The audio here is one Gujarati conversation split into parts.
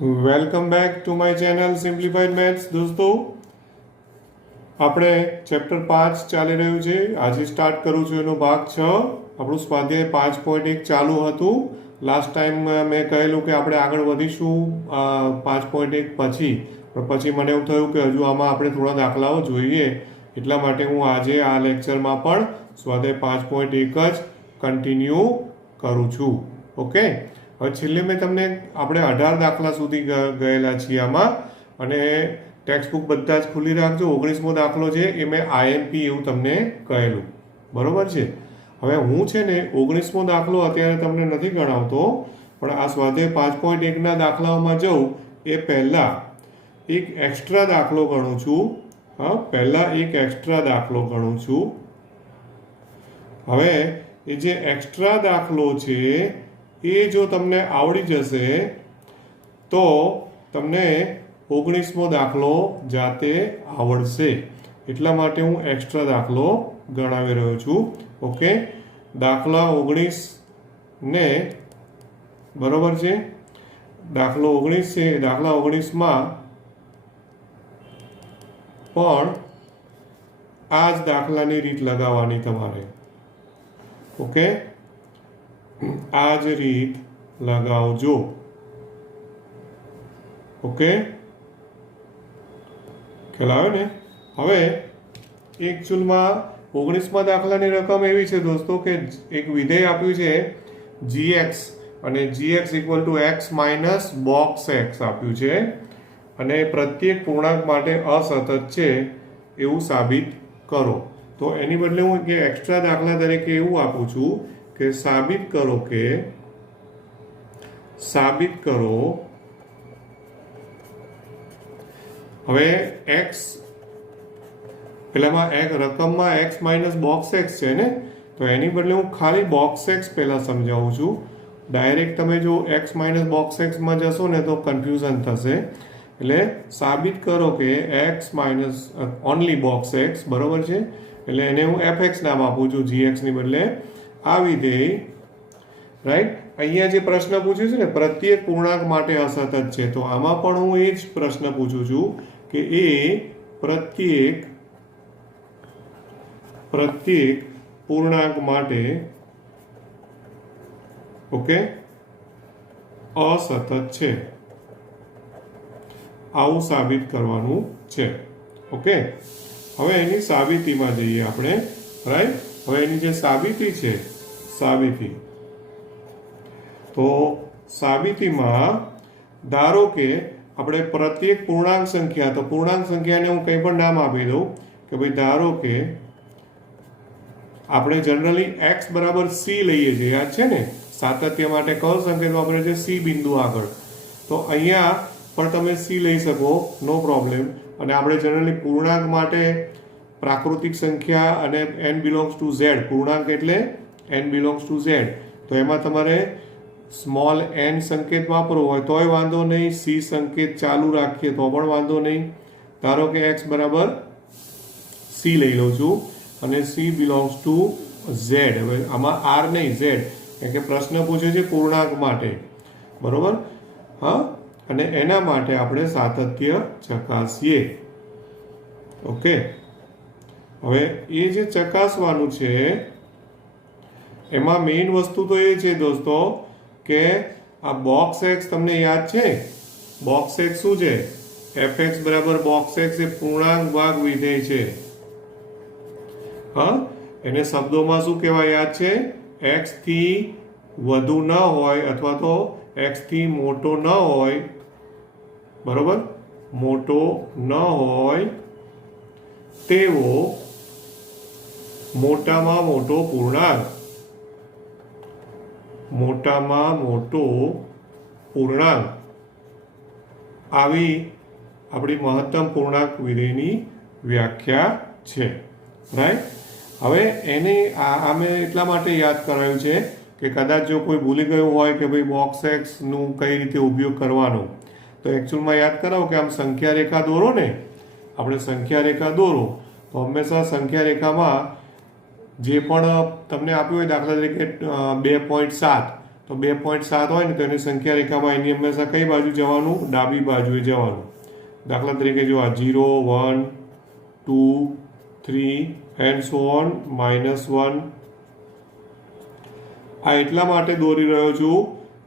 Welcome back to my channel simplified maths. દોસ્તો, આપણે ચેપ્ટર 5 ચાલી રહ્યું છે. આજે સ્ટાર્ટ કરું છું એનો ભાગ 6. આપણું સ્વાધ્યાય 5.1 ચાલુ હતું. લાસ્ટ ટાઈમ મેં કહેલું કે આપણે આગળ વધીશું 5.1 પછી, પણ પછી મને એવું થયું કે હજુ આમાં આપણે થોડા દાખલાઓ જોઈએ, એટલા માટે હું આજે આ લેક્ચરમાં પણ સ્વાધ્યાય 5.1 જ કન્ટિન્યુ કરું છું. ઓકે, હવે છેલ્લે મેં તમને આપણે 18 દાખલા સુધી ગયેલા છીએ આમાં, અને ટેક્સ્ટ બુક બધા જ ખુલ્લી રાખજો. 19મો દાખલો છે એ મેં આઈએમપી એવું તમને કહેલું, બરોબર છે. હવે હું છે ને 19મો દાખલો અત્યારે તમને નથી ગણાવતો, પણ આ સ્વાધ્યાય 5.1ના દાખલાઓમાં જઉં એ પહેલાં એક એક્સ્ટ્રા દાખલો ગણું છું. પહેલાં એક એક્સ્ટ્રા દાખલો ગણું છું. હવે એ જે એક્સ્ટ્રા દાખલો છે એ જો તમને આવડી જશે તો તમને 19મો દાખલો જાતે આવડશે. એટલા માટે હું એક્સ્ટ્રા દાખલો ગણાવી રહ્યો છું. ઓકે, દાખલા 19 ને બરોબર છે, દાખલો 19 છે. દાખલા 19માં પણ આ જ દાખલાની રીત લગાવવાની તમારે. ઓકે, આ જ રીત લગાવજો. ઓકે, ખ્યાલ આવે ને? હવે એકચ્યુઅલમાં 19મા દાખલાની રકમ એવી છે દોસ્તો કે એક વિધેય આપ્યું છે gx, અને gx equal to x minus box x આપ્યું છે, અને પ્રત્યેક પૂર્ણાંક માટે અસતત છે એવું સાબિત કરો. તો એની બદલે હું કે એક્સ્ટ્રા દાખલા તરીકે એવું આપું છું કે સાબિત કરો હવે x પેલામાં એક રકમમાં x માઇનસ બોક્સ x છે ને, તો એની બદલે હું ખાલી બોક્સ x પહેલા સમજાવું છું. ડાયરેક્ટ તમે જો x માઇનસ બોક્સ x માં જશો ને તો કન્ફ્યુઝન થશે. એટલે સાબિત કરો કે x minus only box x, બરોબર છે. એટલે એને હું fx નામ આપું છું gx ની બદલે. આ વિધેય રાઈટ, અહીંયા જે પ્રશ્ન પૂછ્યો છે ને પ્રત્યેક પૂર્ણાંક માટે અસતત છે, તો આમાં પણ હું એ જ પ્રશ્ન પૂછું છું કે એ પ્રત્યેક પૂર્ણાંક માટે ઓકે અસતત છે, આવું સાબિત કરવાનું છે. ઓકે, હવે એની સાબિતીમાં જઈએ આપણે. રાઈટ, હવે એની જે સાબિતી છે, તો સાબિતીમાં ધારો કે આપણે પ્રત્યેક પૂર્ણાંક સંખ્યા, તો પૂર્ણાંક સંખ્યાને હું કંઈ પણ નામ આપી દઉં કે ભાઈ ધારો કે આપણે જનરલી x બરાબર c લઈએ છીએ, યાદ છે ને? સાતત્ય માટે કયો સંકેત વાપરે છે? c બિંદુ આગળ. તો અહીંયા પણ તમે c લઈ શકો, નો પ્રોબ્લેમ. અને આપણે જનરલી પૂર્ણાંક માટે પ્રાકૃતિક સંખ્યા અને n બિલોંગ્સ ટુ z, પૂર્ણાંક એટલે n બિલોંગ્સ ટુ z, તો એમાં તમારે સ્મોલ n સંકેત વાપરવો હોય તોય વાંધો નહીં, c સંકેત ચાલુ રાખીએ તો પણ વાંધો નહીં. ધારો કે x બરાબર c લઈ લઉં છું અને c બિલોંગ્સ ટુ z. હવે આમાં r નહીં, z, કારણ કે પ્રશ્ન પૂછે છે પૂર્ણાંક માટે, બરોબર? હા, અને એના માટે આપણે સાતત્ય ચકાસીએ. ઓકે, હવે એ જે ચકાસવાનું છે એમાં મેઇન વસ્તુ તો એ છે દોસ્તો કે આ બોક્સ x તમને યાદ છે? બોક્સ x શું છે? fx બરાબર બોક્સ x એ પૂર્ણાંક ભાગ વિધેય છે. હા, એને શબ્દોમાં શું કહેવાય યાદ છે? x થી વધુ ન હોય અથવા તો x થી મોટો ન હોય, બરોબર? મોટો ન હોય તેવો મોટામાં મોટો પૂર્ણાંક, આવી આપણી મહત્તમ પૂર્ણાંક વિધેયની વ્યાખ્યા છે. રાઈટ, હવે એને અમે એટલા માટે યાદ કરાયું છે કે કદાચ જો કોઈ ભૂલી ગયું હોય કે ભાઈ બોક્સ x નું કઈ રીતે ઉપયોગ કરવાનો, તો એકચ્યુઅલમાં યાદ કરાવો કે આમ સંખ્યા રેખા દોરો ને, આપણે સંખ્યા રેખા દોરો તો હંમેશા સંખ્યા રેખામાં જે પણ તમને આપ્યું હોય, દાખલા તરીકે 2.7, તો 2.7 હોય ને તો એની સંખ્યા રેખામાં એની હંમેશા કઈ બાજુ જવાનું? ડાબી બાજુએ જવાનું. દાખલા તરીકે જો આ 0 1 2 3 એન્ડ સો ઓન -1. આ એટલા માટે દોરી રહ્યો છું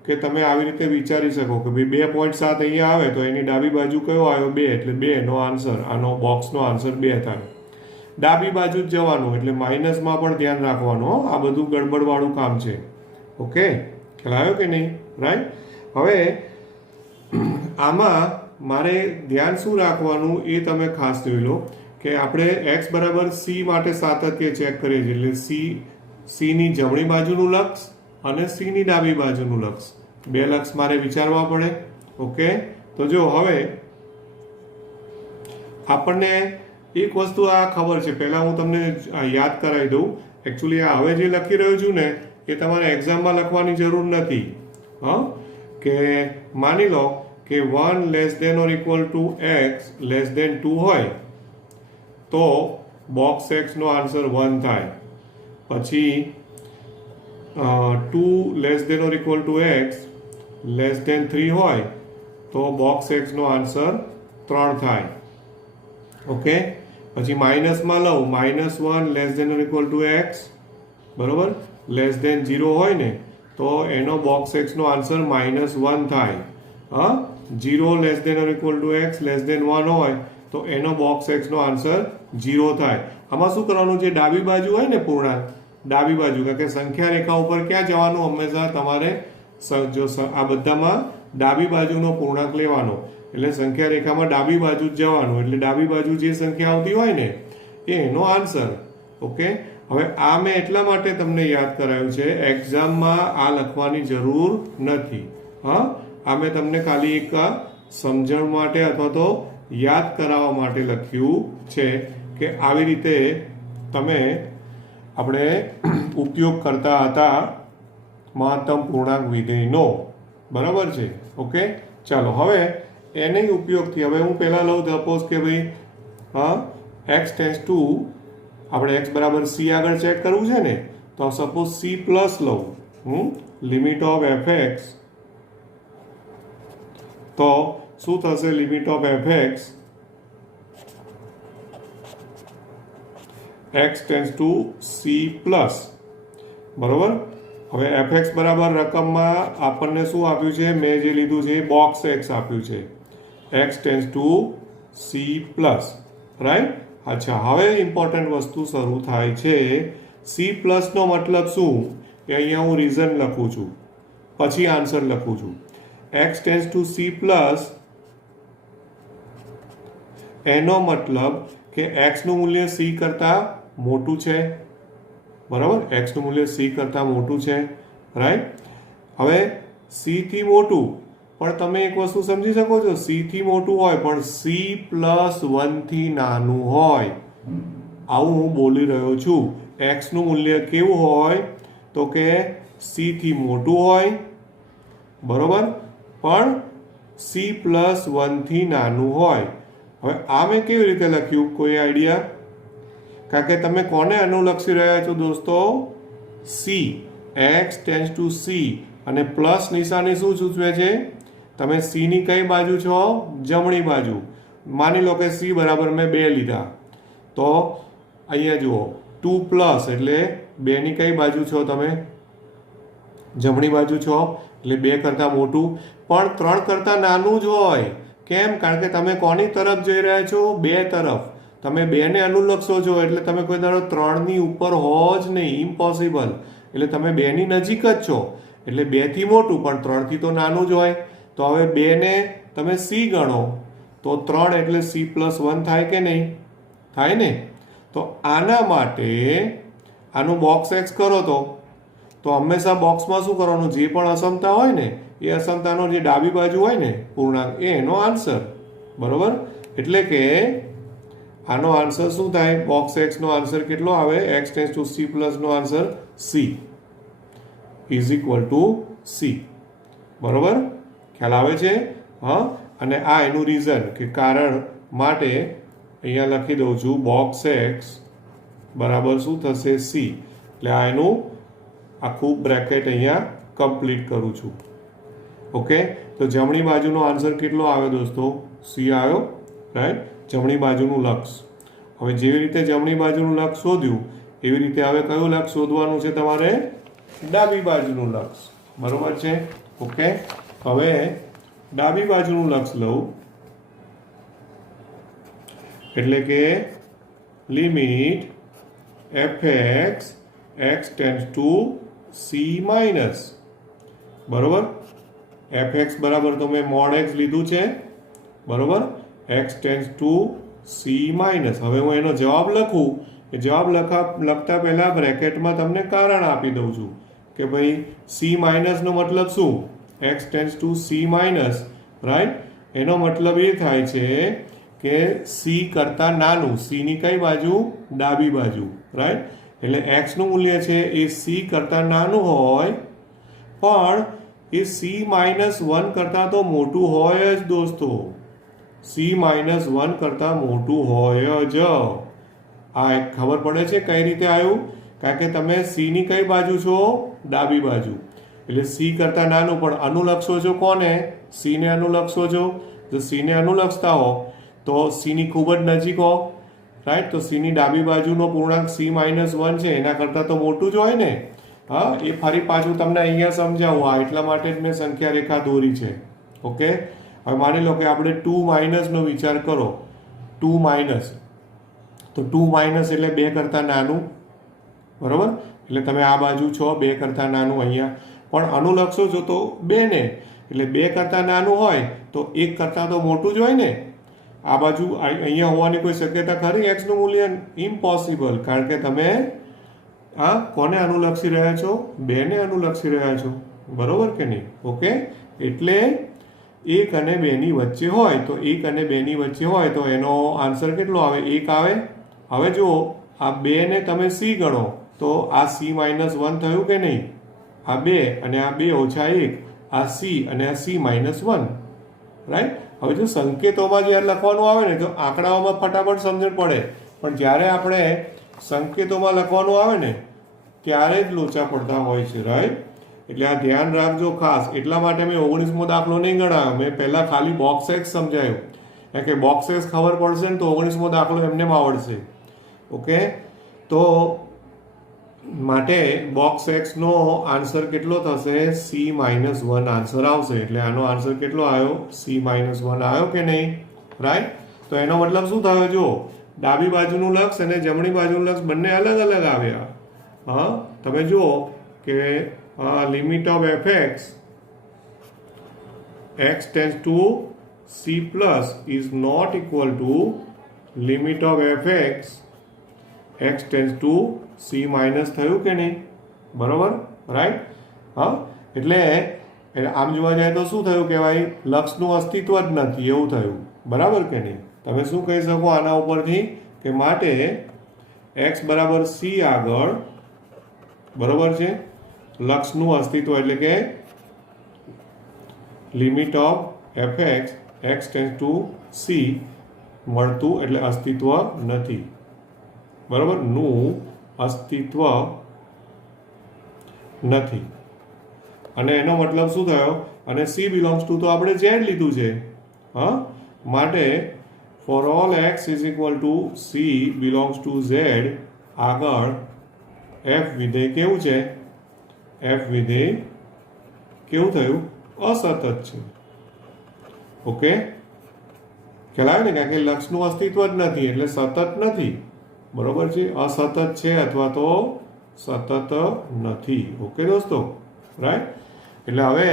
કે તમે આવી રીતે વિચારી શકો કે ભાઈ 2.7 અહીંયા આવે તો એની ડાબી બાજુ કયો આવ્યો? 2, એટલે 2 નો આન્સર, આનો બોક્સનો આન્સર 2 થાય. ડાબી બાજુ જ જવાનું, એટલે માઇનસમાં પણ ધ્યાન રાખવાનું. આ બધું ગડબડવાળું કામ છે. ઓકે, ખ્યાલ આવ્યો કે નહીં? રાઈટ. હવે આમાં મારે ધ્યાન શું રાખવાનું એ તમે ખાસ જોઈ લો કે આપણે x બરાબર c માટે સાતત્ય ચેક કરીએ છીએ. એટલે c ની જમણી બાજુનું લક્ષ અને c ની ડાબી બાજુનું લક્ષ, બે લક્ષ મારે વિચારવા પડે. ઓકે, તો જો હવે આપણને એક વસ્તુ આ ખબર છે, પહેલા હું તમને યાદ કરાવી દઉં. એકચ્યુઅલી આ હવે જે લખી રહ્યો છું ને એ તમારે એક્ઝામમાં લખવાની જરૂર નથી. કે માની લો કે 1 less than or equal to x less than 2 હોય તો બોક્સ x નો આન્સર 1 થાય. પછી 2 less than or equal to x less than 3 હોય તો બોક્સ x નો આન્સર 3 થાય. ઓકે, પછી માઇનસમાં લઉં, -1 less than or equal to x બરોબર લેસ દેન 0 હોય ને તો એનો બોક્સ x નો આન્સર -1 થાય. 0 less than or equal to x less than 1 હોય તો એનો બોક્સ x નો આન્સર 0 થાય. આમાં શું કરવાનું? જે ડાબી બાજુ હોય ને પૂર્ણાંક, ડાબી બાજુ, કારણ કે સંખ્યા રેખા ઉપર ક્યાં જવાનું? હંમેશા તમારે જો આ બધામાં ડાબી બાજુનો પૂર્ણાંક લેવાનો, એટલે સંખ્યા રેખામાં ડાબી બાજુ જ જવાનું. એટલે ડાબી બાજુ જે સંખ્યા આવતી હોય ને એનો આન્સર. ઓકે, હવે આ મેં એટલા માટે તમને યાદ કરાવ્યું છે, એક્ઝામમાં આ લખવાની જરૂર નથી. આ મેં તમને ખાલી એક સમજણ માટે અથવા તો યાદ કરાવવા માટે લખ્યું છે કે આવી રીતે તમે આપણે ઉપયોગ કરતા હતા મહત્તમ પૂર્ણાંક વિધેયનો. બરાબર છે? ઓકે, ચાલો હવે એને ઉપયોગથી હવે હું પહેલા લઉં સપોઝ કે ભાઈ x ટેન્સ ટુ આપણે x બરાબર c આગળ ચેક કરવું છે ને, તો સપોઝ c પ્લસ લઉં લિમિટ ઓફ fx, તો શું થશે? Limit of fx x tends to c plus. બરોબર, હવે fx બરાબર રકમમાં આપણને શું આપ્યું છે? મેં જે લીધું છે બોક્સ x આપ્યું છે, x tends to c plus. Right. અચ્છા, હવે ઇમ્પોર્ટન્ટ વસ્તુ શરૂ થાય છે. c પ્લસ નો મતલબ શું? એ અહીંયા હું રીઝન લખું છું, પછી આન્સર લખું છું. x tends to c plus એનો મતલબ કે x નું મૂલ્ય c કરતા મોટું છે. બરાબર, x નું મૂલ્ય c કરતા મોટું છે. રાઈટ. હવે c થી મોટું, પણ તમે એક વસ્તુ સમજી શકો છો, c થી મોટું હોય પણ c પ્લસ 1 થી નાનું હોય. આવું હું બોલી રહ્યો છું. x નું મૂલ્ય કેવું હોય? તો કે c થી મોટું હોય, બરોબર, પણ c પ્લસ 1 થી નાનું હોય. હવે આ મેં કેવી રીતે લખ્યું? કોઈ આઈડિયા? કારણ કે તમે કોને અનુલક્ષી રહ્યા છો દોસ્તો? c. x tends to c અને પ્લસ નિશાની શું સૂચવે છે? તમે c ની કઈ બાજુ છો? જમણી બાજુ. માની લો કે c બરાબર મેં 2 લીધા, તો અહીંયા જુઓ 2 પ્લસ એટલે 2 ની કઈ બાજુ છો તમે? જમણી બાજુ છો, એટલે 2 કરતાં મોટું, પણ 3 કરતાં નાનું જ હોય. કેમ? કારણ કે તમે કોની તરફ જઈ રહ્યા છો? 2 તરફ. તમે 2 ને અનુલક્ષો છો, એટલે તમે કોઈ ધારો 3 ની ઉપર હો જ નહીં, ઇમ્પોસિબલ. એટલે તમે 2 ની નજીક જ છો, એટલે 2 થી મોટું પણ 3 થી તો નાનું જ હોય. તો હવે 2 ને તમે c ગણો તો 3 એટલે c પ્લસ 1 થાય કે નહીં? થાય ને? તો આના માટે આનું બોક્સ x કરો તો હંમેશા બોક્સમાં શું કરવાનું? જે પણ અસમતા હોય ને એ અસમતાનો જે ડાબી બાજુ હોય ને પૂર્ણાંક એનો આન્સર. બરોબર, એટલે કે આનો આન્સર શું થાય? બોક્સ x નો આન્સર કેટલો આવે? x tends to c plus નો answer c is equal to c. બરોબર, ખ્યાલ આવે છે? અને આ એનું રીઝન કે કારણ માટે અહીંયા લખી દઉં છું બોક્સ x બરાબર શું થશે? c. એટલે આ એનું આખું બ્રેકેટ અહીંયા કમ્પ્લીટ કરું છું. ઓકે, તો જમણી બાજુનો આન્સર કેટલો આવે દોસ્તો? સી આવ્યો, રાઈટ? જમણી બાજુનું લક્ષ. હવે જેવી રીતે જમણી બાજુનું લક્ષ શોધ્યું એવી રીતે હવે કયું લક્ષ શોધવાનું છે તમારે? ડાબી બાજુનું લક્ષ. બરોબર છે? ઓકે, હવે ડાબી બાજુનું લક્ષ લઉં એટલે કે limit fx x tends to c minus. બરોબર? fx બરાબર તો મેં મોડ x લીધું છે. બરોબર? x tends to c minus. હવે હું એનો જવાબ લખું. જવાબ લખતા પહેલા બ્રેકેટમાં તમને કારણ આપી દઉં છું કે ભાઈ c માઇનસનો મતલબ શું? x tends to c minus, right? એનો મતલબ એ થાય છે કે c કરતાં નાનું. c ની કઈ બાજુ? ડાબી બાજુ, રાઈટ? એટલે x નું મૂલ્ય છે એ c કરતાં નાનું હોય પણ એ c માઇનસ 1 કરતાં તો મોટું હોય જ દોસ્તો. c માઇનસ 1 કરતાં મોટું હોય જ. આ એક ખબર પડે છે કઈ રીતે આવ્યું? કારણ કે તમે c ની કઈ બાજુ છો? ડાબી બાજુ. એટલે c કરતાં નાનું પણ અનુલક્ષો છો કોને? c ને અનુલક્ષો છો. જો c ને અનુલક્ષતા હો તો c ની ખૂબ જ નજીક હો, રાઈટ? તો c ની ડાબી બાજુનો પૂર્ણાંક c માઇનસ 1 છે એના કરતાં તો મોટું જ હોય ને. હા, એ ફરી પાછું તમને અહીંયા સમજાવું. આ એટલા માટે જ મેં સંખ્યા રેખા દોરી છે. ઓકે, હવે માની લો કે આપણે 2 માઇનસનો વિચાર કરો. 2 માઇનસ, તો 2 માઇનસ એટલે 2 કરતાં નાનું. બરોબર? એટલે તમે આ બાજુ છો 2 કરતાં નાનું અહીંયા, પણ અનુલક્ષો છો તો 2 ને. એટલે 2 કરતાં નાનું હોય તો 1 કરતાં તો મોટું જ હોય ને. આ બાજુ અહીંયા હોવાની કોઈ શક્યતા ખરી? x નું મૂલ્ય ઇમ્પોસિબલ, કારણ કે તમે આ કોને અનુલક્ષી રહ્યા છો? 2 ને અનુલક્ષી રહ્યા છો. બરોબર કે નહીં? ઓકે, એટલે 1 અને 2 ની વચ્ચે હોય તો 1 અને 2 ની વચ્ચે હોય તો એનો આન્સર કેટલો આવે? 1 આવે. હવે જુઓ, આ 2 ને તમે c ગણો તો આ c માઇનસ 1 થયું કે નહીં? આ 2 અને આ 2 ઓછા 1, આ c અને આ c માઇનસ 1, રાઈટ? હવે જો સંકેતોમાં જ્યારે લખવાનું આવે ને તો આંકડાઓમાં ફટાફટ સમજણ પડે, પણ જ્યારે આપણે સંકેતોમાં લખવાનું આવે ને ત્યારે જ લોચા પડતા હોય છે, રાઈટ? એટલે આ ધ્યાન રાખજો ખાસ. એટલા માટે મેં 19મો દાખલો નહીં ગણાવ્યો. મેં પહેલાં ખાલી બોક્સ એક્સ સમજાયું, કારણ કે બોક્સ એક્સ ખબર પડશે ને તો 19મો દાખલો એમને આવડશે. ઓકે, તો માટે બોક્સ એક્સનો આન્સર કેટલો થશે? c માઇનસ 1 આન્સર આવશે. એટલે આનો આન્સર કેટલો આવ્યો? c માઇનસ 1 આવ્યો કે નહીં? રાઈટ? તો એનો મતલબ શું થયો? જો ડાબી બાજુનું લક્ષ અને જમણી બાજુનું લક્ષ બંને અલગ અલગ આવ્યા. હા, તમે જુઓ કે limit of fx x tends to c plus is not equal to limit of fx x tends to c minus થયું કે નહીં? બરોબર, રાઈટ? હા, એટલે આમ જોવા જાય તો શું થયું કહેવાય? લક્ષનું અસ્તિત્વ જ નથી એવું થયું. બરાબર કે નહીં? તમે શું કહી શકો આના ઉપરથી? કે માટે x બરાબર c આગળ, બરોબર છે, લક્ષનું અસ્તિત્વ એટલે કે limit of fx x tends to c મળતું એટલે અસ્તિત્વ નથી. બરોબર? નું અસ્તિત્વ નથી. અને એનો મતલબ શું થયો? અને c બિલોંગ્સ ટુ તો આપણે z લીધું છે. હા, માટે for all x is equal to c belongs to z આગળ f વિધેય કેવું છે? f વિધેય કેવું થયું? અસતત છે. ઓકે, ખ્યાલ આવે ને? કારણ કે લક્ષનું અસ્તિત્વ જ નથી એટલે સતત નથી. બરોબર છે? અસતત છે અથવા તો સતત નથી. ઓકે દોસ્તો, રાઈટ? એટલે હવે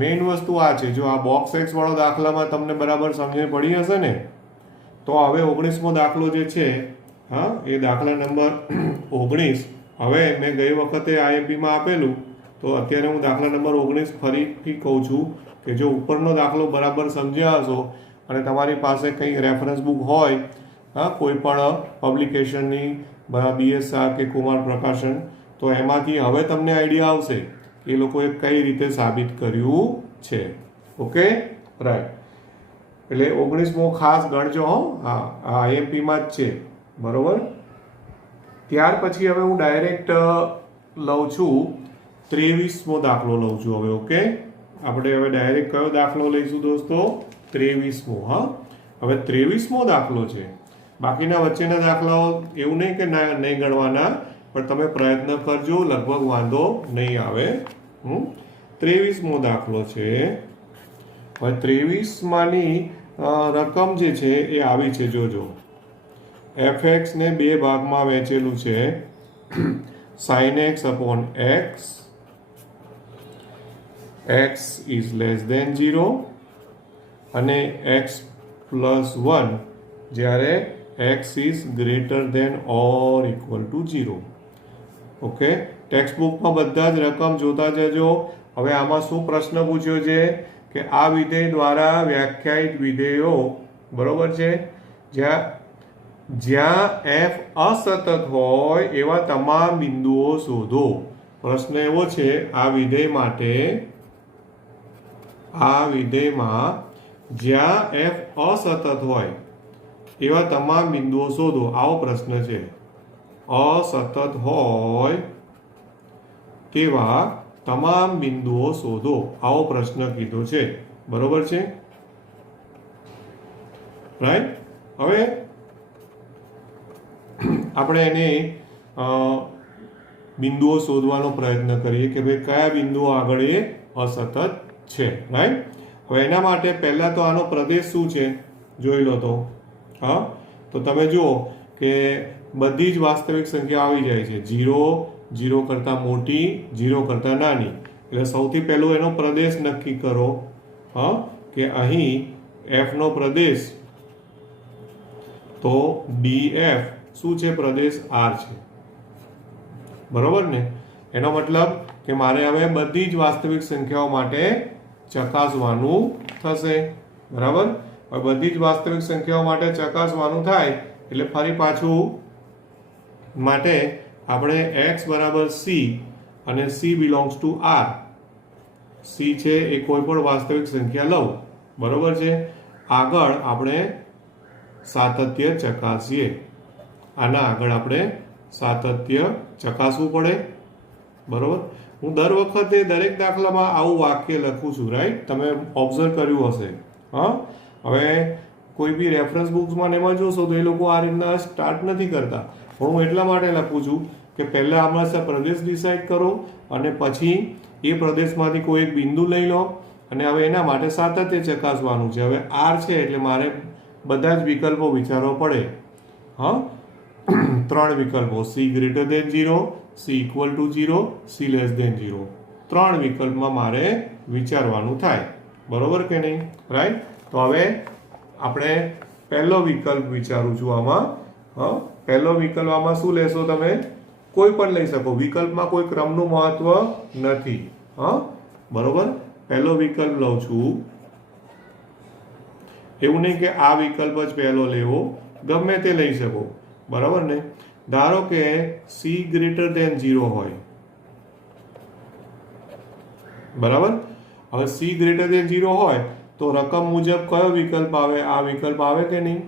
મેઇન વસ્તુ આ છે. જો આ બોક્સ એક્સ વાળો દાખલામાં તમને બરાબર સમજણ પડી હશે ને, તો હવે 19મો દાખલો જે છે, હા, એ દાખલા નંબર 19. હવે મેં ગઈ વખતે IMP-માં આપેલું, તો અત્યારે હું દાખલા નંબર 19 ફરીથી કહું છું કે જો ઉપરનો દાખલો બરાબર સમજ્યા હશો અને તમારી પાસે કંઈ રેફરન્સ બુક હોય, હા, કોઈ પણ પબ્લિકેશનની, BSR કે કુમાર પ્રકાશન, તો એમાંથી હવે તમને આઈડિયા આવશે કે એ લોકોએ કઈ રીતે સાબિત કર્યું છે. Okay, right? એટલે 19મો ખાસ ગણજો હો. હા, આ IMP-માં જ છે. બરોબર? ત્યાર પછી હવે હું ડાયરેક્ટ લઉં છું 23મો દાખલો લઉં છું હવે. ઓકે, આપણે હવે ડાયરેક્ટ કયો દાખલો લઈશું દોસ્તો? 23મો. હા, હવે 23મો દાખલો છે. બાકીના વચ્ચેના દાખલાઓ એવું નહીં કે નહીં ગણવાના, પણ તમે પ્રયત્ન કરજો, લગભગ વાંધો નહીં આવે. 23મો દાખલો છે. હવે 23માની રકમ જે છે એ આવી છે, જોજો. fx ને બે ભાગમાં વહેંચેલું છે. sin x upon x, x is less than 0 અને x plus 1 જ્યારે x is greater than or equal to 0. Okay, text બુકમાં બધા જ રકમ જોતા જજો. હવે આમાં શું પ્રશ્ન પૂછ્યો છે કે આ વિધેય દ્વારા વ્યાખ્યાયિત વિધેયો, બરોબર છે, જ્યાં f અસતત હોય એવા તમામ બિંદુઓ શોધો. પ્રશ્ન એવો છે, આ વિધેય માટે, આ વિધેયમાં જ્યાં f અસતત હોય એવા તમામ બિંદુઓ શોધો, આવો પ્રશ્ન છે. અસતત હોય તેવા તમામ બિંદુઓ શોધો, આવો પ્રશ્ન કીધો છે. બરોબર છે, રાઈટ? હવે આપણે એને બિંદુઓ શોધવાનો પ્રયત્ન કરીએ કે ભાઈ કયા બિંદુઓ આગળ એ અસતત છે, રાઈટ? હવે એના માટે પહેલા તો આનો પ્રદેશ શું છે જોઈ લો તો. હા, તો તમે જુઓ કે બધી જ વાસ્તવિક સંખ્યા આવી જાય છે. 0, 0 કરતાં મોટી, 0 કરતાં નાની. એટલે સૌથી પહેલું એનો પ્રદેશ નક્કી કરો. હા, કે અહીં f નો પ્રદેશ તો df શું છે? પ્રદેશ r છે. બરોબર ને? એનો મતલબ કે મારે હવે બધી જ વાસ્તવિક સંખ્યાઓ માટે ચકાસવાનું થશે. બરાબર? હવે બધી જ વાસ્તવિક સંખ્યાઓ માટે ચકાસવાનું થાય એટલે ફરી પાછું માટે આપણે x બરાબર c અને c belongs to r. c છે એ કોઈ પણ વાસ્તવિક સંખ્યા લઉં. બરોબર છે? આગળ આપણે સાતત્ય ચકાસીએ. આના આગળ આપણે સાતત્ય ચકાસવું પડે. બરોબર? હું દર વખતે દરેક દાખલામાં આવું વાક્ય લખું છું, રાઈટ? તમે ઓબ્ઝર્વ કર્યું હશે. હા, હવે કોઈ બી રેફરન્સ બુક્સમાં એમાં જોશો તો એ લોકો આ રીતના સ્ટાર્ટ નથી કરતા. પણ હું એટલા માટે લખું છું કે પહેલા હમણાં પ્રદેશ ડિસાઇડ કરો અને પછી એ પ્રદેશમાંથી કોઈ એક બિંદુ લઈ લો અને હવે એના માટે સાતત્ય ચકાસવાનું છે. હવે r છે એટલે મારે બધા જ વિકલ્પો વિચારવા પડે. હા, 3 વિકલ્પો, c greater than 0, c equal to 0, c less than 0. 3 વિકલ્પમાં મારે વિચારવાનું થાય. બરોબર કે નહીં? રાઈટ? તો હવે આપણે પહેલો વિકલ્પ વિચારું છું આમાં. હા, પહેલો વિકલ્પ આમાં શું લેશો તમે? કોઈ પણ લઈ શકો. વિકલ્પમાં કોઈ ક્રમનું મહત્વ નથી. હા, બરોબર? પહેલો વિકલ્પ લઉં છું. એવું નહીં કે આ વિકલ્પ જ પહેલો લેવો, ગમે તે લઈ શકો. બરાબર ને? ધારો કે c ગ્રેટર દેન 0 હોય. બરાબર? હવે c ગ્રેટર દેન 0 હોય તો રકમ મુજબ કયો વિકલ્પ આવે? આ વિકલ્પ આવે કે નહીં?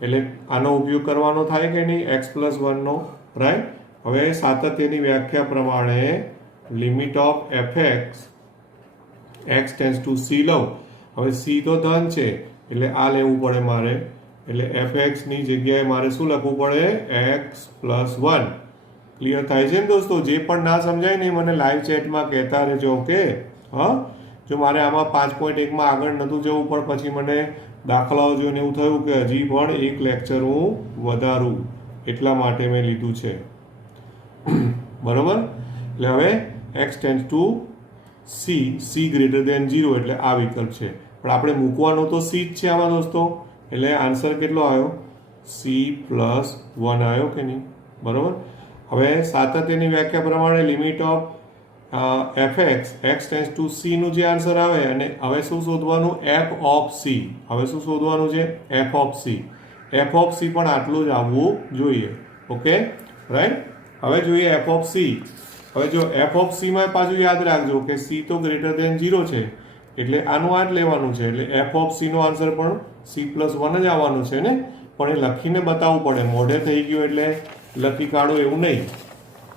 એટલે આનો ઉપયોગ કરવાનો થાય કે નહીં? x પ્લસ 1 નો, રાઈટ? હવે સાતત્યની વ્યાખ્યા પ્રમાણે limit of fx x tends to c લઉં. હવે c તો ધન છે એટલે આ લેવું પડે મારે. એટલે fx ની જગ્યાએ મારે શું લખવું પડે? x plus 1. ક્લિયર થાય છે ને દોસ્તો? જે પણ ના સમજાય ને મને લાઈવ ચેટમાં કહેતા રહેજો. ઓકે? હા, જો મારે આમાં 5.1માં આગળ નહોતું જવું પણ પછી મને દાખલાઓ જોઈને એવું થયું કે હજી પણ એક લેક્ચર હું વધારું, એટલા માટે મેં લીધું છે. બરોબર? એટલે હવે x tends to c, c greater than 0 એટલે આ વિકલ્પ છે. પણ આપણે મૂકવાનો તો c જ છે આમાં દોસ્તો. એટલે આન્સર કેટલો આવ્યો? c પ્લસ 1 આવ્યો કે નહીં? બરોબર? હવે સાતત્યની વ્યાખ્યા પ્રમાણે limit of fx x tends to c નું જે આન્સર આવે અને હવે શું શોધવાનું? f of c. હવે શું શોધવાનું છે? f of c. f of c પણ આટલું જ આવવું જોઈએ. ઓકે? રાઈટ? હવે જોઈએ f ઓફ c. હવે જો f ઓફ c માં પાછું યાદ રાખજો કે c તો ગ્રેટર દેન 0 છે એટલે આનું આ જ લેવાનું છે. એટલે f ઓફ c નો આન્સર પણ c પ્લસ 1 જ આવવાનું છે ને? પણ એ લખીને બતાવવું પડે. મોઢે થઈ ગયું એટલે લખી કાઢો એવું નહીં.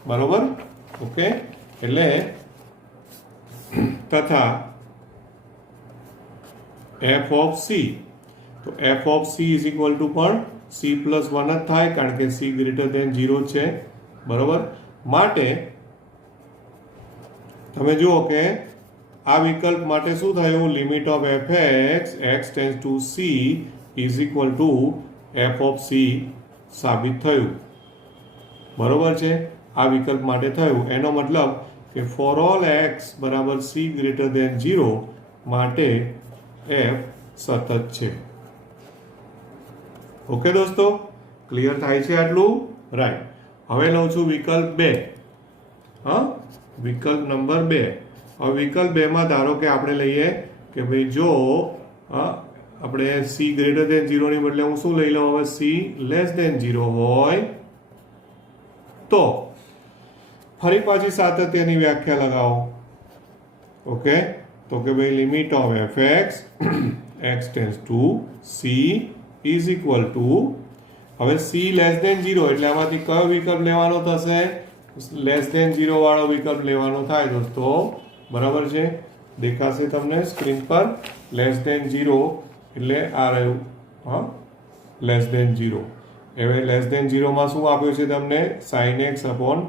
બરોબર? ઓકે? એટલે તથા એફ ઓફ સી, તો F of she is equal two પણ સી પ્લસ 1 જ થાય, કારણ કે સી ગ્રેટર દેન 0 છે. બરોબર. માટે તમે જુઓ કે આ વિકલ્પ માટે શું થયું, limit of F x x tense two she is equal to f of C સાબિત થયું. બરોબર છે, આ વિકલ્પ માટે થયું. એનો મતલબ કે ફોર ઓલ એક્સ બરાબર સી ગ્રેટર દેન 0 માટે એફ સતત છે. ઓકે દોસ્તો, ક્લિયર થાય છે આટલું? રાઈટ. હવે લઉં છું વિકલ્પ 2. હા, વિકલ્પ નંબર 2. હવે વિકલ્પ 2 માં ધારો કે આપણે લઈએ કે ભાઈ જો આપણે સી ગ્રેટર દેન 0 ની બદલે હું શું લઈ લઉં, હવે સી લેસ દેન 0 હોય તો ફરી પાછી સાતત્યની વ્યાખ્યા લગાવો. ઓકે, તો કે ભાઈ limit of F x x tense two she is equal two, હવે સી લેસ દેન 0 એટલે આમાંથી કયો વિકલ્પ લેવાનો થશે, લેસ દેન 0 વાળો વિકલ્પ લેવાનો થાય દોસ્તો. બરાબર છે, દેખાશે તમને સ્ક્રીન પર. લેસ દેન 0 એટલે આ રહ્યું, હા, લેસ દેન 0. હવે લેસ દેન 0 માં શું આપ્યું છે તમને, સાઇન એક્સ અપોન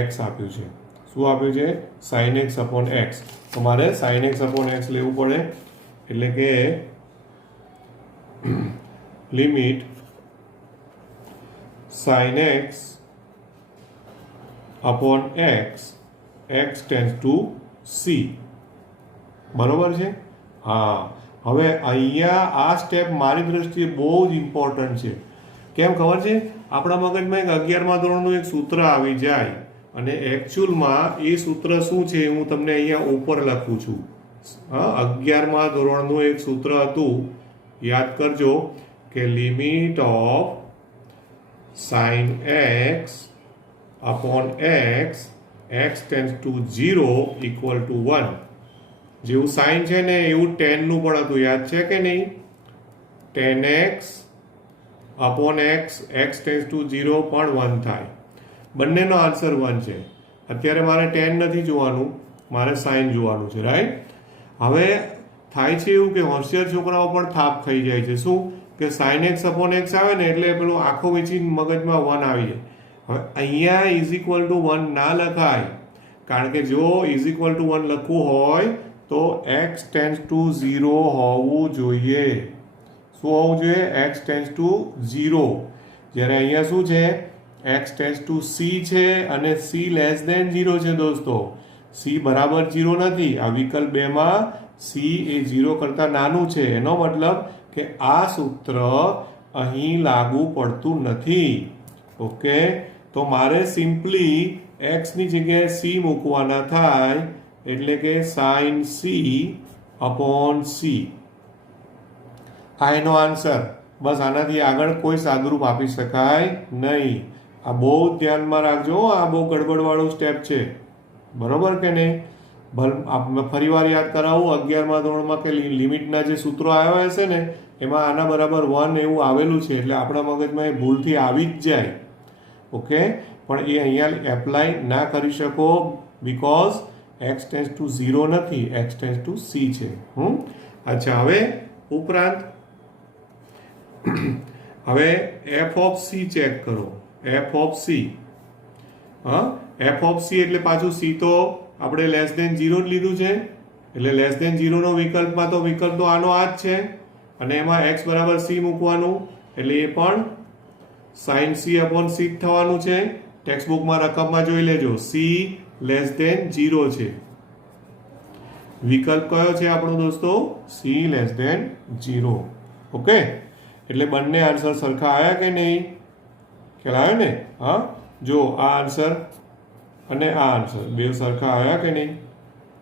એક્સ આપ્યું છે. શું આપ્યું છે, સાઇન એક્સ અપોન એક્સ. તો મારે સાઇન એક્સ અપોન એક્સ લેવું પડે, એટલે કે limit sine x upon x x tense two C. બરોબર છે. હા, હવે અહીંયા આ સ્ટેપ મારી દ્રષ્ટિએ બહુ જ ઇમ્પોર્ટન્ટ છે. કેમ ખબર છે, આપણા મગજમાં એક 11મા ધોરણનું એક સૂત્ર આવી જાય અને એકચ્યુઅલમાં એ સૂત્ર શું છે હું તમને અહીંયા ઉપર લખું છું. હા, 11મા ધોરણનું એક સૂત્ર હતું, યાદ કરજો કે limit of sine x upon x x tense to 0 equal to 1. જેવું સાઇન છે ને એવું ટેનનું પણ હતું, યાદ છે કે નહીં? Ten x upon x x tense to 0 પણ 1 થાય. બંનેનો આન્સર 1 છે. અત્યારે મારે ટેન નથી જોવાનું, મારે સાઇન જોવાનું છે. રાઈટ. હવે થાય છે એવું કે હોશિયાર છોકરાઓ પણ થાપ ખાઈ જાય છે. શું કે સાઇન એક્સ અપોન એક્સ આવે ને એટલે પેલું આખો વેચી મગજમાં 1 આવી જાય. હવે અહીંયા ઇઝ ઇક્વલ ટુ 1 ના લખાય, કારણ કે જો ઇઝ ઇક્વલ ટુ 1 લખવું હોય તો એક્સ ટેન્સ ટુ 0 હોવું જોઈએ. શું હોવું જોઈએ? X tense to 0. જ્યારે અહીંયા શું છે, એક્સ ટેન્સ ટુ સી છે અને સી લેસ દેન 0 છે દોસ્તો. સી બરાબર 0 નથી. આ વિકલ્પ 2 માં સી એ 0 કરતાં નાનું છે. એનો મતલબ કે આ સૂત્ર અહીં લાગુ પડતું નથી. ઓકે, તો મારે સિમ્પલી એક્સ ની જગ્યાએ સી મૂકવાના થાય, એટલે કે સાઇન સી અપોન સી. આ એનો આન્સર. બસ આનાથી આગળ કોઈ સાદુરૂપ આપી શકાય નહીં. આ બહુ ધ્યાનમાં રાખજો, આ બહુ ગડબડવાળું સ્ટેપ છે. બરોબર કે નહીં? ફરી વાર યાદ કરાવું, 11મા ધોરણમાં કે લિમિટના જે સૂત્રો આવ્યા હશે ને એમાં આના બરાબર 1 એવું આવેલું છે, એટલે આપણા મગજમાં એ ભૂલથી આવી જ જાય. ઓકે, પણ એ અહીંયા એપ્લાય ના કરી શકો, બીકોઝ એક્સ ટેન્સ ટુ 0 નથી, એક્સ ટેન્સ ટુ સી છે. અચ્છા, હવે ઉપરાંત હવે એફ ઓફ સી ચેક કરો. એફ ઓફ સી, હા, એફ ઓફ સી એટલે પાછું સી તો આપણે લેસ દેન 0 જ લીધું છે, એટલે લેસ દેન 0 નો વિકલ્પમાં તો વિકલ્પ તો આનો આ જ છે, અને એમાં એક્સ બરાબર સી મૂકવાનું, એટલે એ પણ સાઇન સી અપોન સી થવાનું છે. ટેક્સ્ટ બુકમાં રકમમાં જોઈ લેજો, સી લેસ દેન 0 છે. વિકલ્પ કયો છે આપણો દોસ્તો? C less than 0. ઓકે, એટલે બંને આન્સર સરખા આવ્યા કે નહીં? ખ્યાલ આવ્યો ને? હા, જો આ આન્સર અને આ આન્સર બે સરખા આવ્યા કે નહીં?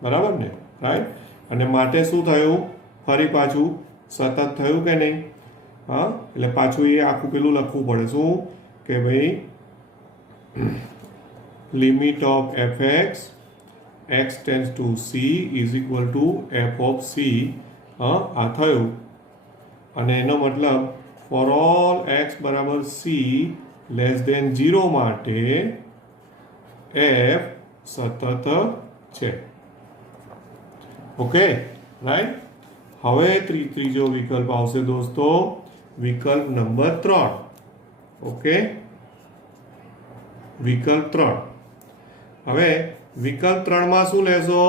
બરાબર ને? રાઈટ. અને માટે શું થયું? ફરી પાછું સતત થયું કે નહીં? હા, એટલે પાછું એ આખું પેલું લખવું પડે. શું કે ભાઈ limit of F x x tense two she is equal to f of C. આ થયું, અને એનો મતલબ ફોર ઓલ એક્સ બરાબર સી લેસ દેન 0 માટે એફ સતત છે. Okay right. હવે ત્રીજો વિકલ્પ આવશે દોસ્તો, વિકલ્પ નંબર 3. ઓકે, વિકલ્પ 3. હવે વિકલ્પ 3 માં શું લેશો?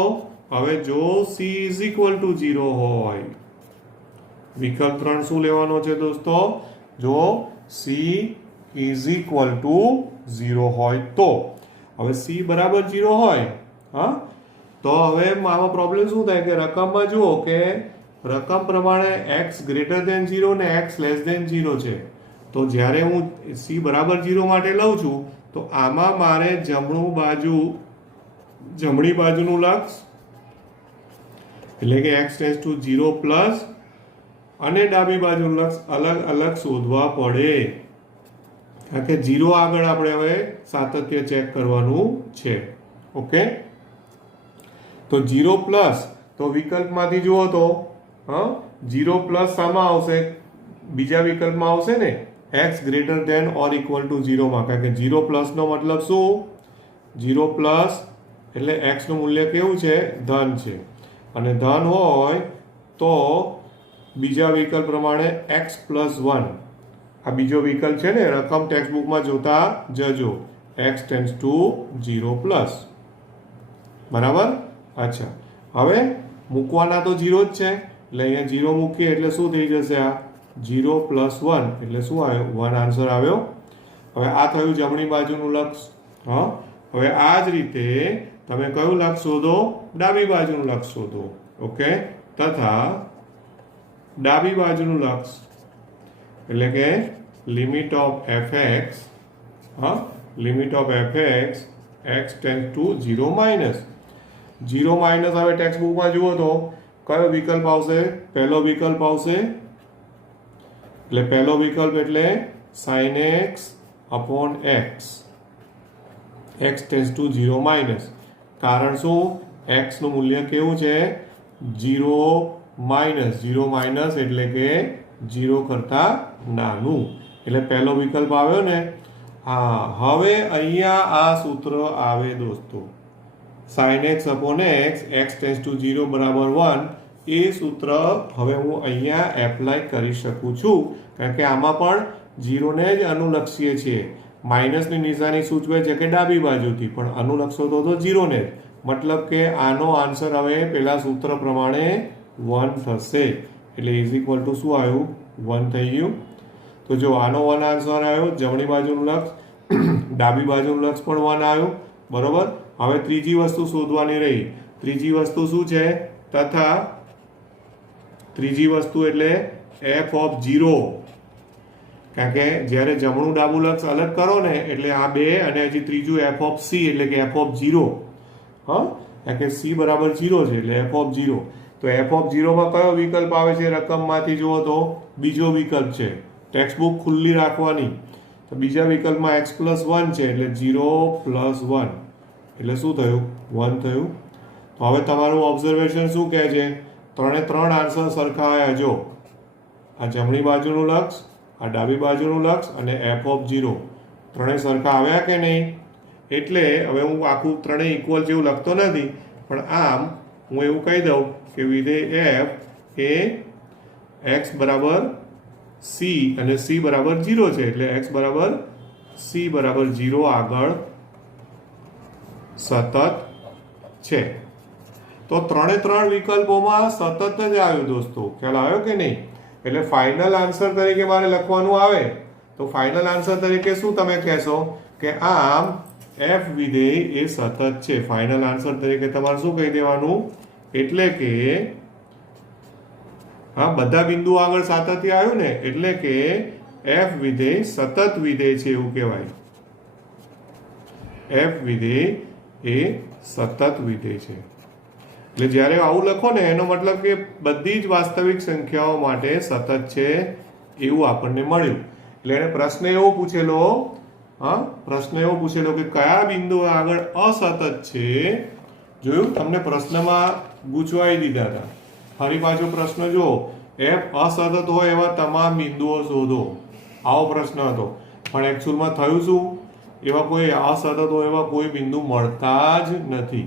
હવે જો c = 0 હોય, વિકલ્પ 3 શું લેવાનો છે દોસ્તો? જો c = 0 હોય તો. હવે c બરાબર 0 હોય, હા, તો હવે આમાં પ્રોબ્લેમ શું થાય કે રકમમાં જુઓ કે રકમ પ્રમાણે x > 0 ને x < 0 છે. તો જ્યારે હું c બરાબર 0 માટે લઉં છું તો આમાં મારે જમણી બાજુનું લક્ષ એટલે કે x → 0 પ્લસ અને ડાબી બાજુનું લક્ષ અલગ અલગ શોધવા પડે, કારણ કે 0 આગળ આપણે હવે સાતત્ય ચેક કરવાનું છે. ઓકે, તો 0 પ્લસ, તો વિકલ્પમાંથી જુઓ તો 0 પ્લસ શામાં આવશે? બીજા વિકલ્પમાં આવશે ને, x > ≤ 0 માં, કારણ કે 0 પ્લસ નો મતલબ શું? 0 પ્લસ એટલે x નું મૂલ્ય કેવું છે? ધન છે, અને ધન હોય તો બીજા વિકલ્પ પ્રમાણે x + 1, આ બીજો વિકલ્પ છે ને, રકમ ટેક્સ્ટબુકમાં જોતા જજો, x → 0 પ્લસ. બરાબર. અચ્છા, હવે મૂકવાના તો 0 જ છે, એટલે અહીંયા 0 મૂકીએ એટલે શું થઈ જશે? આ 0 + 1 એટલે શું આવ્યો? 1 આન્સર આવ્યો. હવે આ થયું જમણી બાજુનું લક્ષ. હા, હવે આ જ રીતે તમે કયું લક્ષ શોધો? ડાબી બાજુનું લક્ષ શોધો. ઓકે, તથા ડાબી બાજુનું લક્ષ એટલે કે limit of fx, limit of fx x → 0 minus 0 minus. હવે ટેક્સ્ટ બુકમાં જુઓ તો કયો વિકલ્પ આવશે? પહેલો વિકલ્પ આવશે, એટલે પહેલો વિકલ્પ એટલે sin x / x, x → 0 minus. કારણ શું? x નું મૂલ્ય કેવું છે? 0 માઇનસ એટલે કે 0 કરતા નાનું, એટલે પહેલો વિકલ્પ આવ્યો ને. હા, હવે અહીંયા આ સૂત્ર આવે દોસ્તો, sin x / x x → 0 = 1. એ સૂત્ર હવે હું અહીંયા એપ્લાય કરી શકું છું, કારણ કે આમાં પણ 0 ને જ અનુલક્ષીએ છીએ. માઇનસની નિશાની સૂચવે છે કે ડાબી બાજુથી, પણ અનુલક્ષો તો 0 ને જ, મતલબ કે આનો આન્સર હવે પેલા સૂત્ર પ્રમાણે 1 થશે. એટલે = શું આવ્યું? 1 થઈ ગયું. તો જો આનો 1 આન્સર આવ્યો, જમણી બાજુનું લક્ષ, ડાબી બાજુનું લક્ષ પણ 1 આવ્યું. બરોબર. હવે ત્રીજી વસ્તુ શોધવાની રહી. ત્રીજી વસ્તુ શું છે? તથા ત્રીજી વસ્તુ એટલે f(0), કારણ કે જ્યારે જમણું ડાબું લક્ષ અલગ કરો ને એટલે આ બે, અને હજી ત્રીજું f(c) એટલે કે f(0), કારણ કે c બરાબર 0 છે એટલે f(0). તો f(0) માં કયો વિકલ્પ આવે છે? રકમમાંથી જુઓ તો બીજો વિકલ્પ છે. ટેક્સ્ટ બુક ખુલ્લી રાખવાની, તો બીજા વિકલ્પમાં x + 1 છે એટલે 0 + 1 એટલે શું થયું? 1 થયું. તો હવે તમારું ઓબ્ઝર્વેશન શું કહે છે? 3 આન્સર સરખા આવ્યા. જો આ જમણી બાજુનું લક્ષ, આ ડાબી બાજુનું લક્ષ અને f(0) ત્રણેય સરખા આવ્યા કે નહીં? એટલે હવે હું આખું ત્રણેય ઇક્વલ જેવું લખતો નથી, પણ આમ હું એવું કહી દઉં કે વિધેય f એ x = c અને c = 0 છે, એટલે x = c = 0 આગળ સતત છે. તો 3 વિકલ્પોમાં સતત જ આવ્યું દોસ્તો. ખ્યાલ આવ્યો કે નહીં? એટલે ફાઇનલ આન્સર તરીકે મારે લખવાનું આવે તો ફાઇનલ આન્સર તરીકે શું તમે કહેશો? કે આમ f વિધેય એ સતત છે. ફાઇનલ આન્સર તરીકે તમારે શું કહી દેવાનું? એટલે કે હા, બધા બિંદુ આગળ સાતત્ય આવ્યું ને, એટલે કે f વિધેય સતત વિધેય છે એવું કહેવાય. f વિધેય એ સતત વિધેય છે. એટલે જ્યારે આવું લખો ને એનો મતલબ કે બધી જ વાસ્તવિક સંખ્યાઓ માટે સતત છે એવું આપણને મળ્યું. એટલે એને પ્રશ્ન એવો પૂછેલો, કે કયા બિંદુ આગળ અસતત છે. જોયું? તમને પ્રશ્નમાં ગૂંચવાઈ દીધા હતા. ફરી પાછો પ્રશ્ન જો, f અસતત હોય એવા તમામ બિંદુઓ શોધો, આવો પ્રશ્ન હતો. પણ એકચ્યુઅલમાં થયું શું? એવા કોઈ અસતત હોય એવા કોઈ બિંદુ મળતા જ નથી.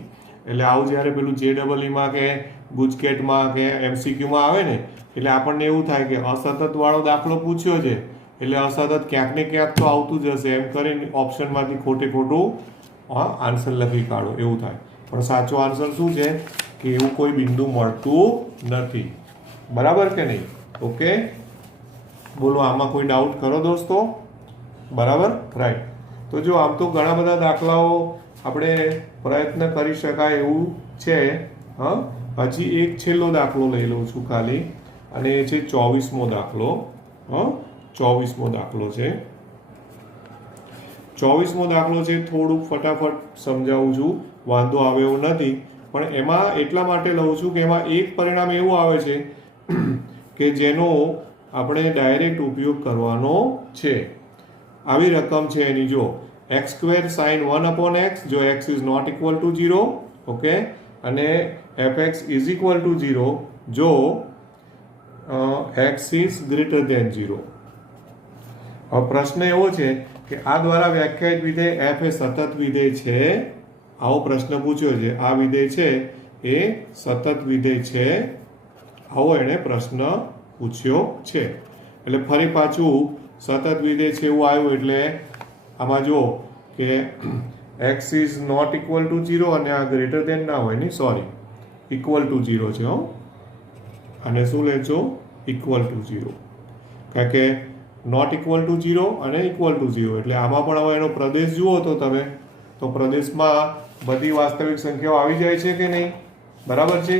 એટલે આવું જ્યારે પેલું JEE માં કે ગુજકેટમાં કે MCQ માં આવે ને એટલે આપણને એવું થાય કે અસતત વાળો દાખલો પૂછ્યો છે એટલે અસતત ક્યાંક ને ક્યાંક તો આવતું જ હશે એમ કરીને ઓપ્શનમાંથી ખોટે ખોટું આન્સર લખી કાઢો એવું થાય. પણ સાચો આન્સર શું છે કે એવું કોઈ બિંદુ મળતું નથી. બરાબર કે નહીં? ઓકે, બોલો આમાં કોઈ ડાઉટ ખરો દોસ્તો? બરાબર, રાઈટ. તો જો આમ તો ઘણા બધા દાખલાઓ આપણે પ્રયત્ન કરી શકાય એવું છે. હજી એક છેલ્લો દાખલો લઈ લઉં છું ખાલી, અને એ છે 24મો દાખલો. 24મો દાખલો છે. 24મો દાખલો છે, થોડુંક ફટાફટ સમજાવું છું, વાંધો આવે એવું નથી. પણ એમાં એટલા માટે લઉં છું કે એમાં એક પરિણામ એવું આવે છે કે જેનો આપણે ડાયરેક્ટ ઉપયોગ કરવાનો છે. આવી રકમ છે એની, જો x² sin 1/x, જો x is not equal to 0, okay, અને fx ઇઝ ઇક્વલ ટુ 0 જો x ઇઝ ગ્રેટર ધેન 0. હવે પ્રશ્ન એવો છે કે આ દ્વારા વ્યાખ્યાયિત વિધેય f એ સતત વિધેય છે. આવો પ્રશ્ન પૂછ્યો છે. આ વિધેય છે એ સતત વિધેય છે, આવો એણે પ્રશ્ન પૂછ્યો છે. એટલે ફરી પાછું સતત વિધેય છે એવું આવ્યું એટલે આમાં જો કે x is not equal to 0 અને આ ગ્રેટર ધેન ના હોય ને, સોરી, ઇક્વલ ટુ 0 છે. અને શું લેજો? ઇક્વલ ટુ 0, કારણ કે નોટ ઇક્વલ ટુ 0 અને ઇક્વલ ટુ 0 એટલે આમાં પણ હવે એનો પ્રદેશ જુઓ તો તમે, તો પ્રદેશમાં બધી વાસ્તવિક સંખ્યાઓ આવી જાય છે કે નહીં? બરાબર છે.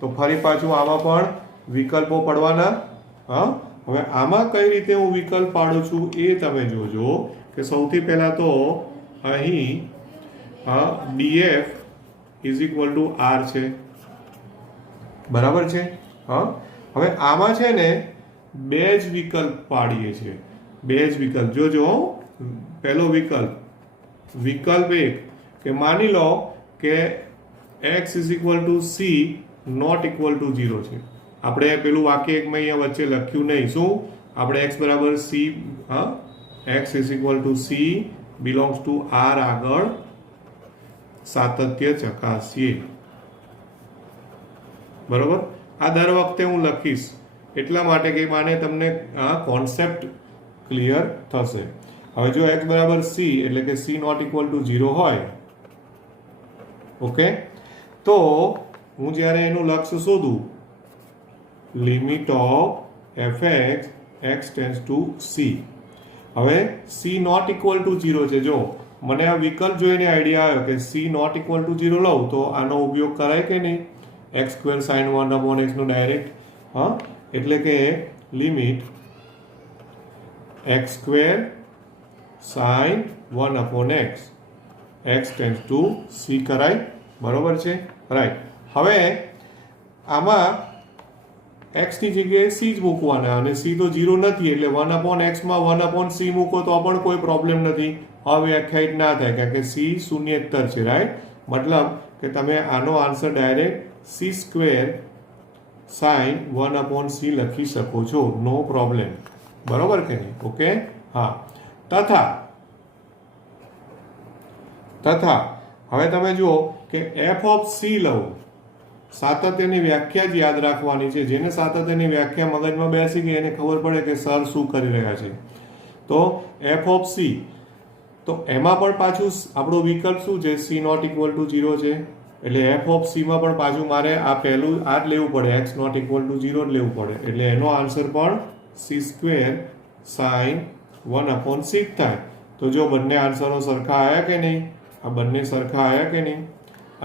તો ફરી પાછું આમાં પણ વિકલ્પો પડવાના. હવે આમાં કઈ રીતે હું વિકલ્પ પાડું છું એ તમે જોજો કે સૌથી પહેલા તો અહીં df is equal two r છે. બરાબર છે. હવે આમાં છે ને બે જ વિકલ્પ પાડીએ છીએ, બે જ વિકલ્પ. જોજો, પહેલો વિકલ્પ એક કે માની લો કે x is equal to c not equal to 0 છે. આપણે પેલું વાક્ય એક મેં અહીંયા વચ્ચે લખ્યું નહીં. શું? આપણે x બરાબર c, x is equal to c belongs to r આગળ સાતત્ય ચકાસીએ. બરોબર. આ દર વખતે હું લખીશ એટલા માટે કે માને તમને આ કોન્સેપ્ટ ક્લિયર થશે. હવે જો x બરાબર c એટલે કે c નોટ ઇક્વલ ટુ 0 હોય, ઓકે, તો હું જ્યારે એનું લક્ષ્ય શોધું, limit of fx x tends to c. હવે c નોટ ઇક્વલ ટુ 0 છે. જો મને આ વિકલ્પ જોઈને આઈડિયા આવ્યો કે c નોટ ઇક્વલ ટુ 0 લઉં તો આનો ઉપયોગ કરાય કે નહીં? x² sin 1/x નો ડાયરેક્ટ, એટલે કે limit x² sin 1/x x tends to c કરાય. બરોબર છે, રાઈટ. હવે આમાં x ની જગ્યાએ c જ મૂકવાના, અને c તો 0 નથી એટલે 1/x માં 1/c મૂકો તો પણ કોઈ પ્રોબ્લેમ નથી, અવ્યાખ્યાયિત ના થાય, કારણ કે c શૂન્યેતર છે, રાઈટ. મતલબ કે તમે આનો answer direct c² sin 1/c લખી શકો છો, નો પ્રોબ્લેમ. બરોબર કે નહીં? ઓકે, હા. તથા હવે તમે જુઓ કે f ઓફ c લઉં, સાતત્યની વ્યાખ્યા જ યાદ રાખવાની છે. જેને સાતત્યની વ્યાખ્યા મગજમાં બેસી ગઈ એને ખબર પડે કે સર શું કરી રહ્યા છે. તો f ઓફ c, તો એમાં પણ પાછું આપણો વિકલ્પ શું છે? c નોટ ઇક્વલ ટુ 0 છે. એટલે f ઓફ c માં પણ પાછું મારે આ પહેલું આ જ લેવું પડે, x નોટ ઇક્વલ ટુ 0 જ લેવું પડે. એટલે એનો આન્સર પણ c² sin 1/c થાય. તો જો બંને આન્સરો સરખા આવ્યા કે નહીં? આ બંને સરખા આવ્યા કે નહીં?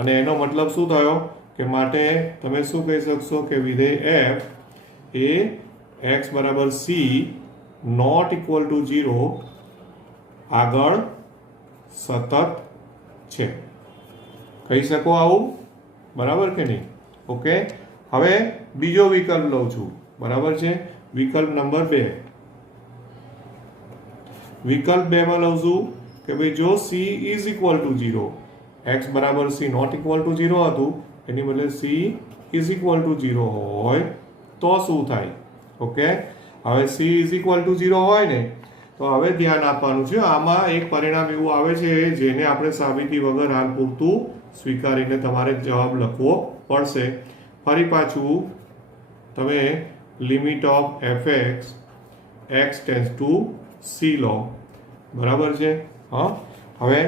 અને એનો મતલબ શું થયો કે માટે તમે શું કહી શકશો કે વિધેય f એ x બરાબર c નોટ ઇક્વલ ટુ 0 આગળ સતત છે. કહી શકો આવું? બરાબર કે નહીં? ઓકે. હવે બીજો વિકલ્પ લઉં છું. બરાબર છે. વિકલ્પ નંબર 2. વિકલ્પ 2 માં લઉં છું કે ભાઈ જો c is equal to 0, x બરાબર c નોટ ઇક્વલ ટુ 0 હતું, એની બદલે c ઇઝ ઇક્વલ ટુ 0 હોય તો શું થાય? ઓકે. હવે c ઇઝ ઇક્વલ ટુ 0 હોય ને, તો હવે ધ્યાન આપવાનું છે. આમાં એક પરિણામ એવું આવે છે જેને આપણે સાબિતી વગર હાલ પૂરતું સ્વીકારીને તમારે જવાબ લખવો પડશે. ફરી પાછું તમે limit of fx x tends to c લો, બરાબર છે. હા, હવે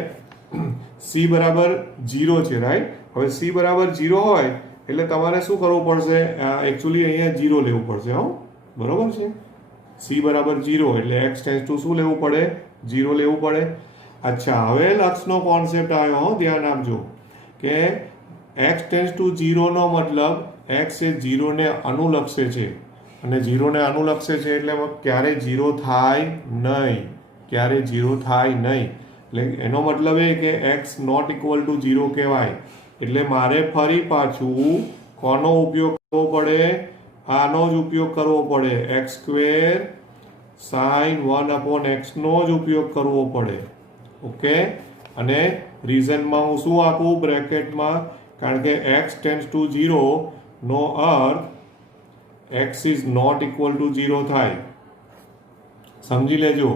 c બરાબર 0 છે, રાઈટ. હવે c બરાબર 0 હોય એટલે તમારે શું કરવું પડશે? એકચ્યુઅલી અહીંયા 0 લેવું પડશે. હો, બરાબર છે. c બરાબર 0 એટલે x ટેન્સ ટુ શું લેવું પડે? 0 લેવું પડે. અચ્છા, હવે લક્ષનો કોન્સેપ્ટ આવ્યો. ધ્યાન આપજો કે x ટેન્સ ટુ 0 નો મતલબ x એ 0 ને અનુલક્ષે છે, અને 0 ને અનુલક્ષે છે એટલે ક્યારે 0 થાય નહીં, ક્યારે 0 થાય નહીં. એટલે એનો મતલબ એ કે x નોટ ઇક્વલ ટુ 0 કહેવાય. એટલે મારે ફરી પાછું કોનો ઉપયોગ કરવો પડે? આનો જ ઉપયોગ કરવો પડે. x સ્ક્વેર સાઇન 1/x નો જ ઉપયોગ કરવો પડે. ઓકે, અને રીઝનમાં હું શું આપું? બ્રેકેટમાં, કારણ કે x ટેન્સ ટુ 0 નો અર્થ x is not equal to 0 થાય. સમજી લેજો,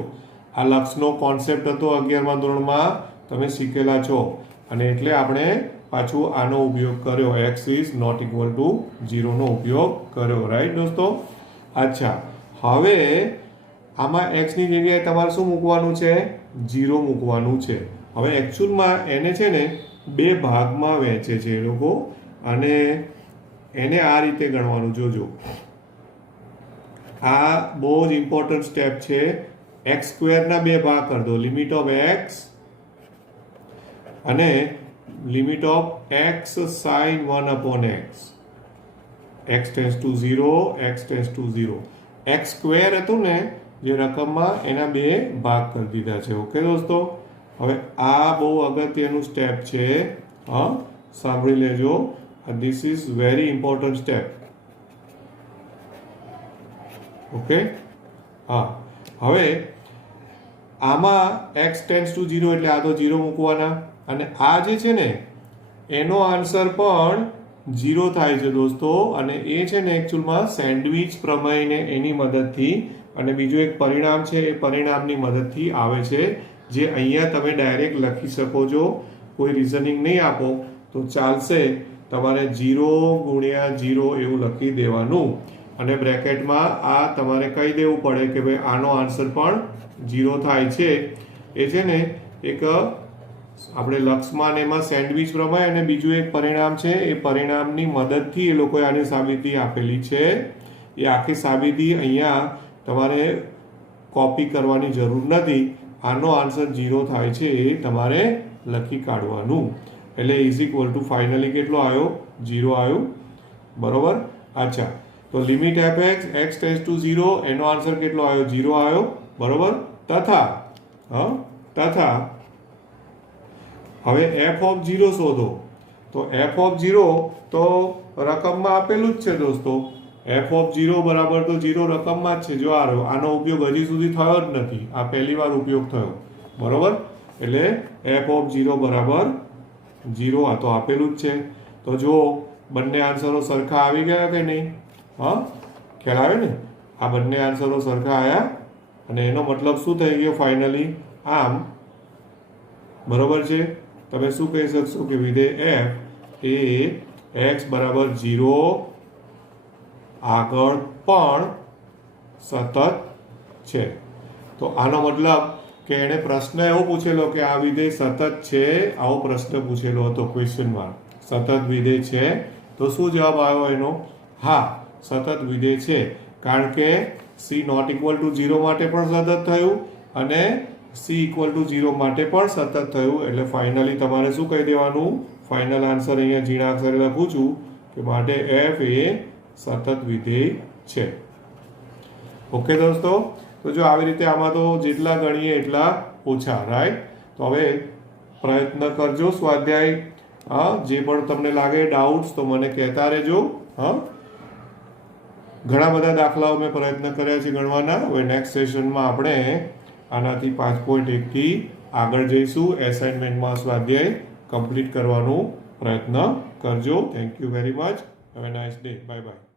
આ લક્ષનો કોન્સેપ્ટ હતો 11મા ધોરણમાં, તમે શીખેલા છો, અને એટલે આપણે પાછું આનો ઉપયોગ કર્યો. x is not equal to 0 નો ઉપયોગ કર્યો, રાઈટ દોસ્તો. અચ્છા, હવે આમાં x ની જગ્યાએ તમારે શું મૂકવાનું છે? 0 મૂકવાનું છે. હવે એકચ્યુઅલમાં એને છે ને બે ભાગમાં વહેંચે છે એ લોકો, અને એને આ રીતે ગણવાનું. જોજો, આ બહુ જ ઇમ્પોર્ટન્ટ સ્ટેપ છે. x સ્ક્વેરના બે ભાગ કરી દો, લિમિટ ઓફ x અને limit of x sine 1/x. x tends to 0, x tends to 0. x square હતું ને જે રકમમાં, એના બે ભાગ કરી દીધા છે. ઓકે દોસ્તો, હવે આ બહુ અગત્યનું સ્ટેપ છે. હા, સાંભળી લેજો, this is very important step. Okay, હા. હવે આમાં x ટેન્સ ટુ 0 એટલે આ તો 0 મૂકવાના, અને આ જે છે ને એનો આન્સર પણ 0 થાય છે દોસ્તો. અને એ છે ને એકચ્યુઅલમાં સેન્ડવિચ પ્રમેયને એની મદદથી, અને બીજું એક પરિણામ છે, એ પરિણામની મદદથી આવે છે, જે અહીંયા તમે ડાયરેક્ટ લખી શકો છો. કોઈ રિઝનિંગ નહીં આપો તો ચાલશે, તમારે 0 ગુણ્યા 0 એવું લખી દેવાનું, અને બ્રેકેટમાં આ તમારે કહી દેવું પડે કે ભાઈ આનો આન્સર પણ 0 થાય છે. એ છે ને એક આપણે લક્ષમાં ને એમાં સેન્ડવિચ પ્રમેય, અને બીજું એક પરિણામ છે, એ પરિણામની મદદથી એ લોકોએ આની સાબિતી આપેલી છે. એ આખી સાબિતી અહીંયા તમારે કોપી કરવાની જરૂર નથી. આનો આન્સર 0 થાય છે એ તમારે લખી કાઢવાનું. એટલે ઇઝ ઇક્વલ ટુ ફાઇનલી કેટલો આવ્યો? 0 આવ્યું, બરોબર. અચ્છા, તો limit fx x tends to 0, એનો આન્સર કેટલો આવ્યો? 0 આવ્યો, બરોબર. તથા હવે f ઓફ 0 શોધો. તો f ઓફ 0 તો રકમમાં આપેલું જ છે દોસ્તો. f ઓફ 0 બરાબર તો 0 રકમમાં જ છે. જો આનો ઉપયોગ હજી સુધી થયો જ નથી, આ પહેલી વાર ઉપયોગ થયો, બરોબર. એટલે f ઓફ 0 બરાબર 0, આ તો આપેલું જ છે. તો જો બંને આન્સરો સરખા આવી ગયા કે નહીં? હા, ખ્યાલ આવે ને? આ બંને આન્સરો સરખા આવ્યા, અને એનો મતલબ શું થઈ ગયો ફાઇનલી? આમ, બરોબર છે. તમે શું કહી શકશો કે વિધેય f એ x બરાબર 0 આગળ પણ સતત છે. તો આનો મતલબ કે એણે પ્રશ્ન એવો પૂછેલો કે આ વિધેય સતત છે, આવો પ્રશ્ન પૂછેલો હતો ક્વેશ્ચનમાં. સતત વિધેય છે, તો શું જવાબ આવ્યો એનો? હા, સતત વિધેય છે, કારણ કે c નોટ ઇક્વલ ટુ 0 માટે પણ સતત થયું, અને c ઇક્વલ ટુ 0 માટે પણ સતત થયું. એટલે ફાઇનલી તમારે શું કહી દેવાનું? ફાઇનલ આન્સર અહીંયા ઝીણા અક્ષરે લખું છું કે માટે f એ સતત વિધેય છે. ઓકે દોસ્તો, તો જો આવી રીતે આમાં તો જેટલા ગણીએ એટલા ઓછા, રાઈટ. તો હવે પ્રયત્ન કરજો સ્વાધ્યાય. હા, જે પણ તમને લાગે ડાઉટ્સ તો મને કહેતા રહેજો. હા, ઘણા બધા દાખલાઓ મેં પ્રયત્ન કર્યા છે ગણવાના. હવે નેક્સ્ટ સેશનમાં આપણે આનાથી 5.1 થી આગળ જઈશું. એસાઇનમેન્ટમાં સ્વાધ્યાય કમ્પ્લીટ કરવાનો પ્રયત્ન કરજો. Thank you very much. Have a nice day. Bye bye.